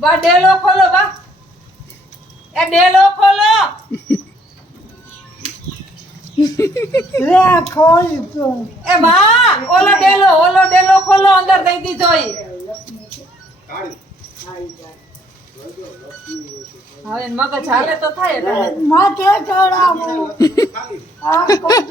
બા ડેલો ખોલો બા. એ ડેલો ખોલો. લે ખોલ તો. એ માં ઓલો ડેલો ઓલો ડેલો ખોલો અંદર દઈ દીધો ઈ. હવે મગજ હાલે તો થાય મા કે ચડાવું. આ કોણ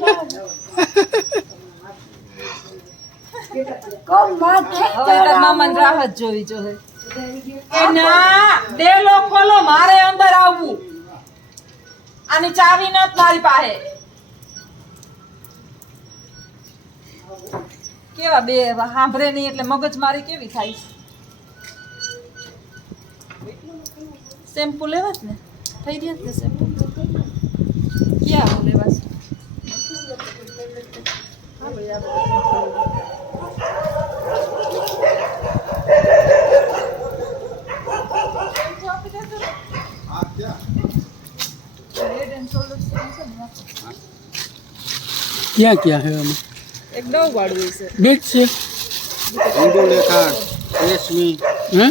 કોણ માથે હવે તાર મામાને રાહ જ જોવી જોહે એ ના ડેલો ખોલો, મારે અંદર આવવું. આની ચાવી નત મારી પાસે. કેવા બે સાંભળે નહીં એટલે મગજ મારી કેવી થાય શેમ્પુ જ ને? થઈ ગયા ને શેમ્પુ ક્યાં લેવા છે હાલો યાર. શેમ્પુ આપી દેજો ને. Head and shoulders cream છે ને આપો. ક્યાં ક્યાં છે આમાં? એક ડવ વાળું છે. બીજ છે? હિન્દુ લેખા રેશમી. હે?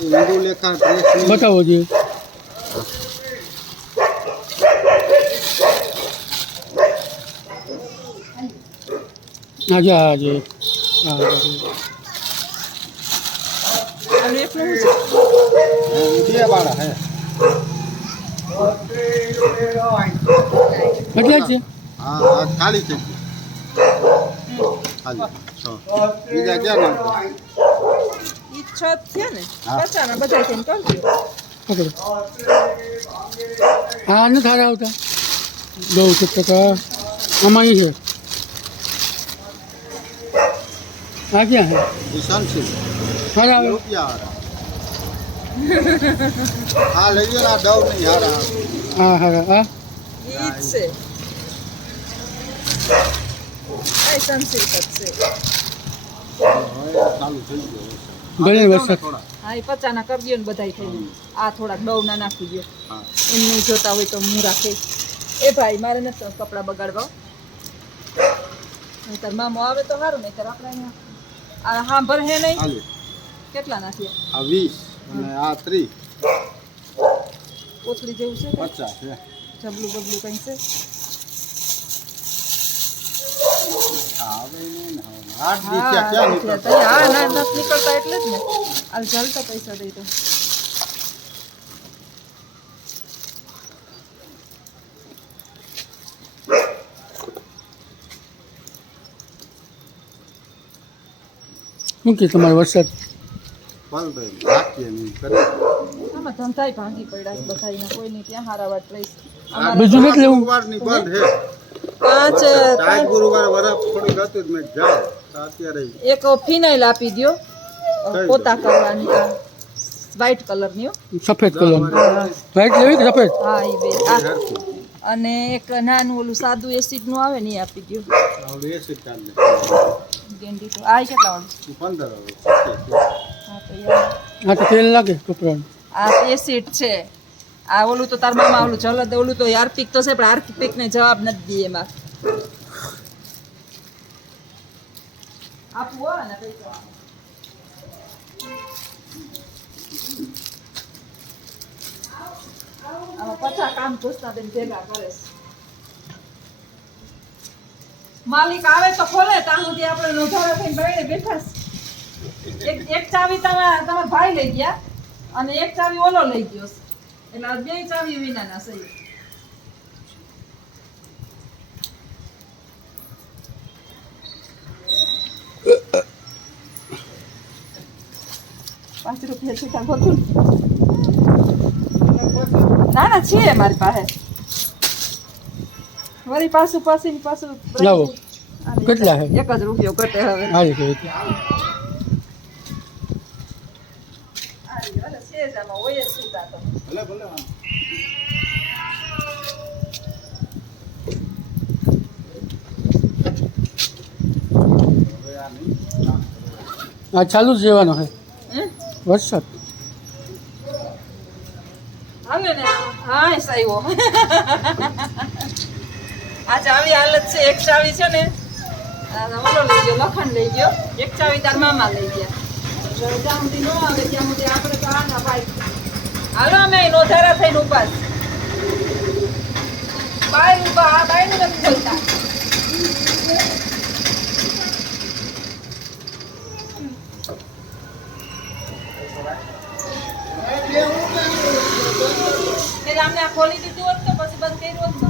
હિન્દુ લેખા રેશમી. બતાવો જે. આજે આજે. હા. એટલું છે? હે હા ખાલી થઈ ગયું ખાલી. છ બીજા ક્યાં નામ ઈ છ થયા ને. પચાના બધા થઈને કરજો પકડો. હા નથી સારા આવતા. દઉં છે ટકા આમાં છે. આ ક્યાં છે? નિશાન છે. સારા રૂપિયા હા લઈ ગયો આ નહીં હારા. હા સારા હા. ઈ છે. જ છે વરસાદ હા એ પચાના કરી ને બધાય થઈ આ થોડાક ડવ નાખી દો એમને જોતા હોય તો હું રાખે. એ ભાઈ મારે નથી કપડાં બગાડવા. નહીંતર મામો આવે તો સારું નહીં આપણે અહીંયા આ સાંભળ હે નહીં? કેટલા નાખીએ આ વીસ અને આ ત્રીસ. કોથળી જેવું છે? પચાસ જબલું બબલું કંઈ છે હા હવે નહીં ને હવે. આઠ દી હા ત્યાં ક્યાં એટલે નીકળતા તો હા ના નથી નીકળતા એટલે જ ને. હાલ ચાલતા પૈસા દઈ દો શું કે તમારો વરસાદ? બંધ થઈ રાખીએ નહીં કરીએ આમાં ધંધાય ભાંગી પડ્યા છે બધા એના કોઈની ત્યાં હારા વાત રહીશ આ બીજું નથી લેવું? ગુરુવારની બંધ હે. પાંચ પાંચ. ગુરુવાર વરફ થોડીક હતું મેં જાઓ. અત્યારે એક ફિનાઇલ આપી દ્યો. પોતા કરવાની વ્હાઇટ કલરની. સફેદ કલર. વ્હાઇટ લેવી કે સફેદ? હા એ બે. આ. અને એક નાનું ઓલું સાદું એસિડનું આવે ને એ આપી ગેંડી તો. આ કેટલા વાળું? પંદર હા તો તેલ લાગે કપડાનું. આ એસિડ છે. આ ઓલું તો તાર મામા ઓલું જલદ, ઓલું તો હાર્પિક તો છે, પણ હાર્પિક ને જવાબ નથી દે એમાં. આપવું ને પૈસા કામ પૂછતા ભેગા કરે માલિક આવે તો ખોલે, ત્યાં સુધી આપણે એક એક ચાવી તમારા તમારા ભાઈ લઈ ગયા, અને એક ચાવી ઓલો લઈ ગયો છે. એટલે આ બે ચાવી વિનાના છે પાંચ રૂપિયા છૂટા ગોતું ના ના છે મારી પાસે વળી પાછું પાછી પાછું લાવો. કેટલા છે? એક જ રૂપિયો ઘટે હવે આ રીતે આ રહ્યો, છે જ આમાં હોય જ છૂટા તો ભલે. આ ચાલુ જ રહેવાનો છે હે? વરસાદ. હાલે ને હા એ સાહેબો આ ચાવી હાલત છે એક ચાવી છે ને. આ ઓલો લઈ ગયો લખન લઈ ગયો. એક ચાવી તાર મામા લઈ ગયા. જ્યાં સુધી ન આવે ત્યાં સુધી આપણે તો આના ભાઈ હાલો અમે નોધારા થઈને ઉપાસ બાય ઊભા આ બાયનું નથી બોલતા એટલે અમને આ ખોલી દીધું હોત તો પછી બંધ કર્યું હોત તો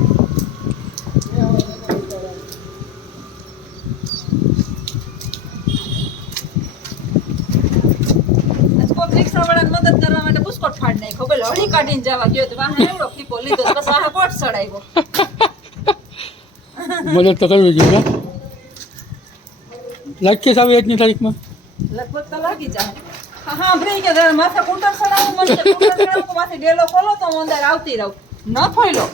આજ કોક રિક્ષાવાળાને મદદ કરવા માટે બુસ્કોટ ફાડી હળી કાઢીને જવા ગયો તો વાહન એવડો ફીપો લીધો તો બસ વાહે કોટ ચડાવ્યો. મદદ તો કરવી જોઈએ લાગશે સાવી આજની તારીખમાં લગભગ તો લાગી જાય. હા, હા, ભરી કે માથે કુટર ચડાવવું મળશે. કુટર ચડાવું માથે ડેલો ખોલો તો હું અંદર આવતી રહું. ન ફોઈલો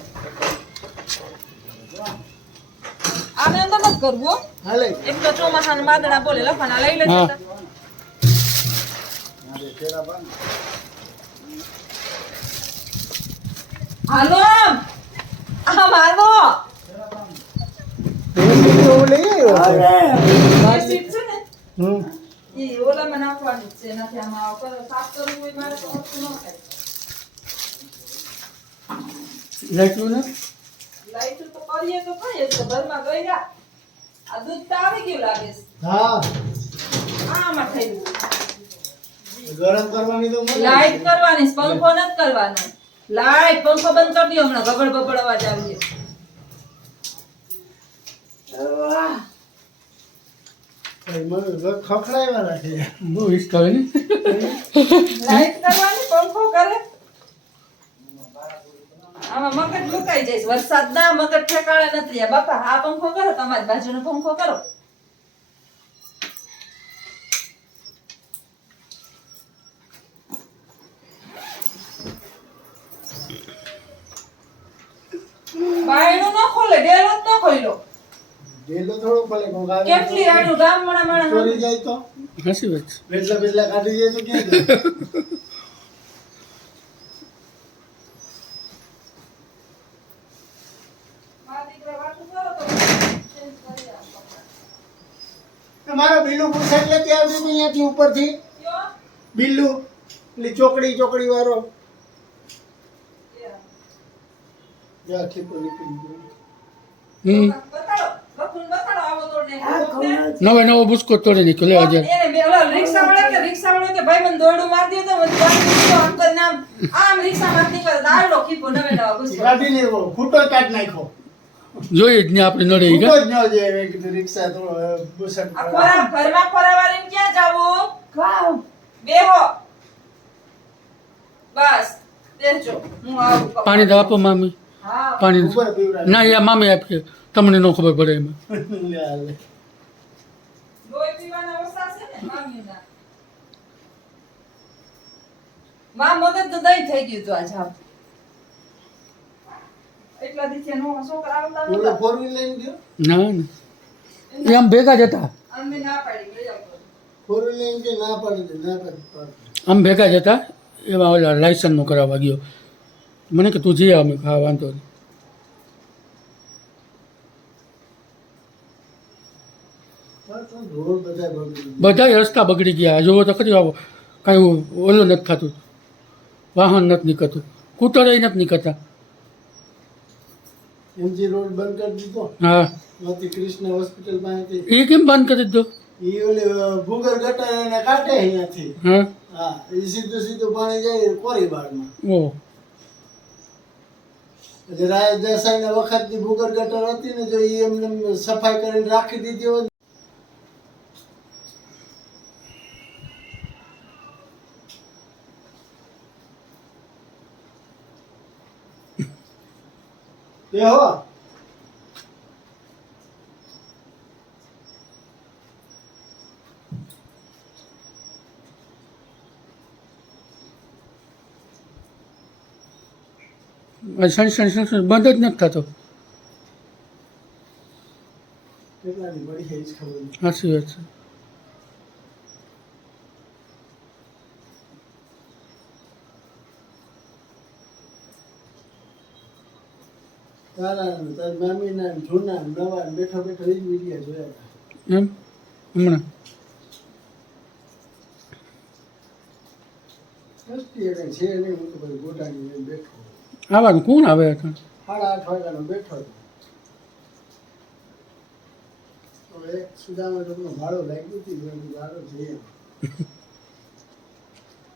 આને અંદર મત કરવો હાલે એક તો ચોમાસાના વાદળા બોલે લખવાના લઈ લેજો હા. તો. હાલો આમ આમ હાલો આ સીટ છે ને ઈ ઓલામાં નાખવાની જ છે નથી આમાં આવું કરો. સાફ કરવું હોય મારે તો વસ્તુ ન થાય. લાગ્યું ને? લાઈટ તો કરીએ તો કરીએ તો ઘરમાં ગયા આ દૂધ તો આવી ગયું લાગે છે. હા. આમાં થઈ ગયું ગરમ કરવાની તો. લાઈટ કરવાની પંખો નથી કરવાનો. લાઈટ પંખો બંધ કરી દો હમણાં ગબડ બબડ અવાજ આવી ને જાય વરસાદ ના મગજ ઠેકાણે નથી. બાપા આ પંખો કરો તમારી બાજુનો પંખો કરો બાયણું ન ખોલે ડેરો જ ન ખોલ્યો ડેલો થોડો ભલે કોક કેટલી તો ગામ રાડું ગામવાળા ચોરી જાય તો? હાસી વાત. બેટલા બેટલા કાઢી જાય તો જાય? મારા બિલ્લુ પૂછે એટલે ત્યાં સુધી અહીંયાથી ઉપરથી? બિલ્લુ એટલે ચોકડી ચોકડી વાળો. ઠીકો નીકળી ગયો હમ. નવે નવો બુસ્કો તોડી નીકળ્યો લેવા જાય એને બે ઓલા રિક્ષાવાળા કે કે ભાઈ મને દોરડું માર તો મને મૂકો આમ આમ રિક્ષામાં નીકળે. દારૂડો ખીપો નવે નવા ગુસ્સો કાઢી લેવો ખૂટો કાઢ નાખ્યો. જોઈએ જ ને આપણે નડે ઈ કા? મેં રિક્ષા તો અ, બુસટ આ ખોરા ઘરમાં ક્યાં જાવું? કામ બેહો. બસ. દેજો હું આવું પાણી દવા આપો મામી. પાણી ના એ મામી આપીએ તમને ન ખબર પડે એમાં. માં મગજ તો દહીં થઈ ગયું હતું આજ આમ. એટલા દિવસે નો છોકરા આવતા ઓલો નહોતા. four લઈને ગયો? ના ના. એ ભેગા જતા અમે ના પાડી લઈ આવતો. લઈને ના પાડી ના પાડી પાડી. આમ ભેગા જતા એવા ઓલા લાયસન્સનું કરાવવા ગયો. મને કે તું જઈ આવ મેં હા વાંધો નહીં. બધા રસ્તા બગડી ગયા. જોવો તો ખરી આવો. કાંઈ ઓલું નથી થતું. વાહન નથી નીકળતું. કૂતરે નથી નીકળતા. MG રોડ બંધ કરી દીધો. હા. કૃષ્ણ હોસ્પિટલ પાસેથી એ કેમ બંધ કરી દીધો? એ ઓલી ભૂગર ગટર એને કાઢે અહીંયાથી. હા. હા એ સીધું સીધું પાણી જાય કોરીબારમાં. ઓ. એટલે રાય દેસાઈના વખતની ભૂગર ગટર હતી ને જો એ એમને સફાઈ કરીને રાખી દીધી હોત એ આ સણ સણ સણ સણ બંધ જ નથી થતો. સાચી વાત છે. તારા ને તારી મામીના જૂના નવા બેઠા બેઠા ઈ જ વીડિયો જોયા એમ? હમણાં? છે નહીં હું તો પછી ગોટાની બેઠો. આવવાનું કોણ આવે સાડા આઠ વાગ્યાનો બેઠો. તો એક સુદામા ભાડો લાગ્યું હતું ભાડો જઈએ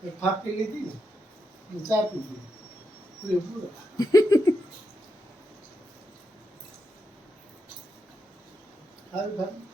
એક લીધી ને ચા પીધી પૂરેપૂરો સારું સારું.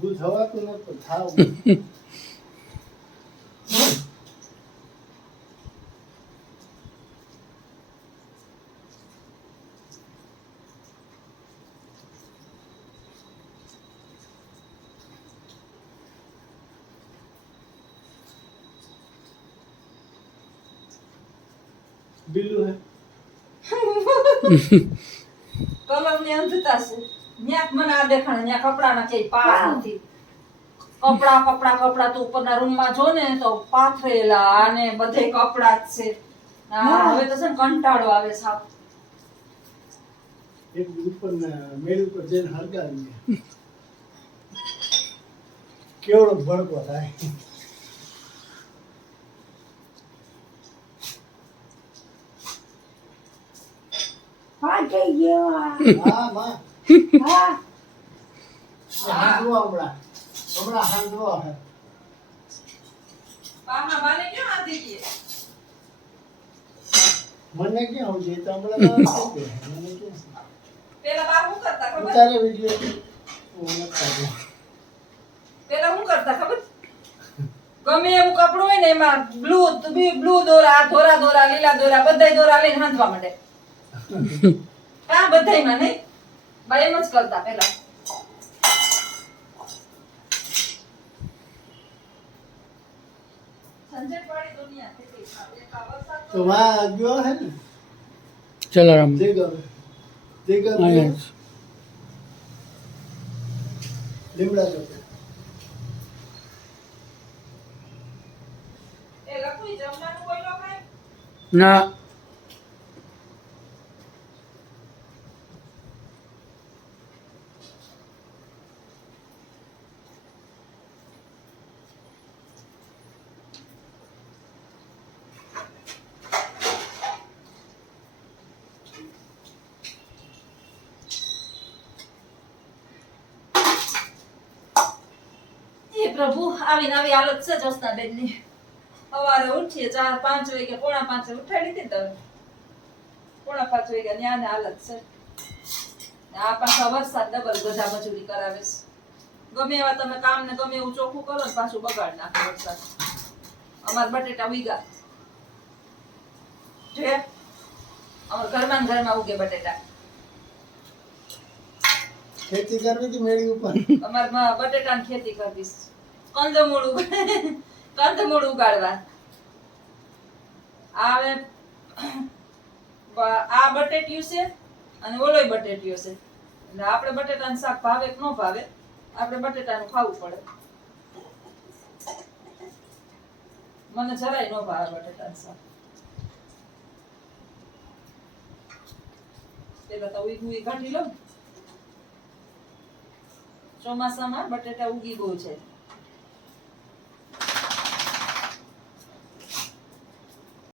થવાતું નતું થાવ. બિલ્લુ હે? કલમની અંધતા છે. ન્યાક મને આ દેખાણ ન્યા કપડાના ક્યાંય પાર નથી. કપડા કપડા કપડા તો ઉપરના રૂમમાં જો ને તો પાથરેલા અને બધે કપડા જ છે. હવે તો છે ને કંટાળો આવે સાવ એક ઉપર મેળ ઉપર જઈને હરગાવી કેવડો ભડકો થાય. ફાટી ગયો. હા માં પેલા શું કરતા ખબર ગમે એવું કપડું હોય ને એમાં બ્લુ બ્લુ દોરા ધોરા દોરા લીલા દોરા બધા દોરા લઈને હાંધવા માંડે હા બધાયમાં નહીં? બા એમ? જ કરતા પેલા તો વાં ગયો હે ને? જલારામ જે ગમે. જે ગમે. લીમડા લોકો એ લખું જમવાનું કોઈ લો ખાય ના. પ્રભુ આવી નવી હાલત છે જસનાબેનની સવારે ઉઠીએ ચાર પાંચ વાગે પોણા પાંચ ઉઠાડી દીધી તમે? પોણા પાંચ વાગે ન્યાને હાલત છે. આ પાછા વરસાદ ડબલ ગધા મજૂરી કરાવે છે. ગમે એવા તમે કામ ને ગમે એવું ચોખ્ખું કરો ને પાછું બગાડ નાખે વરસાદ. અમાર બટેટા ઉગ્યા જે અમાર ઘરમાં ને ઘરમાં ઉગે બટેટા. ખેતી કરવી હતી મેળી ઉપર? અમાર બટેટાની ખેતી કરવીશ કંદમૂળ કંદમૂળ ઉગાડવા. આવે આ બટેટિયું છે અને ઓલોય બટેટિયો છે. એટલે આપણે બટેટાનું શાક ભાવે કે ન ભાવે? આપણે બટેટાનું ખાવું પડે. મને જરાય ન ભાવે બટેટાનું શાક. પેલા તો ઉઈ કાઢી લઉં. ચોમાસામાં બટેટા ઉગી બહુ છે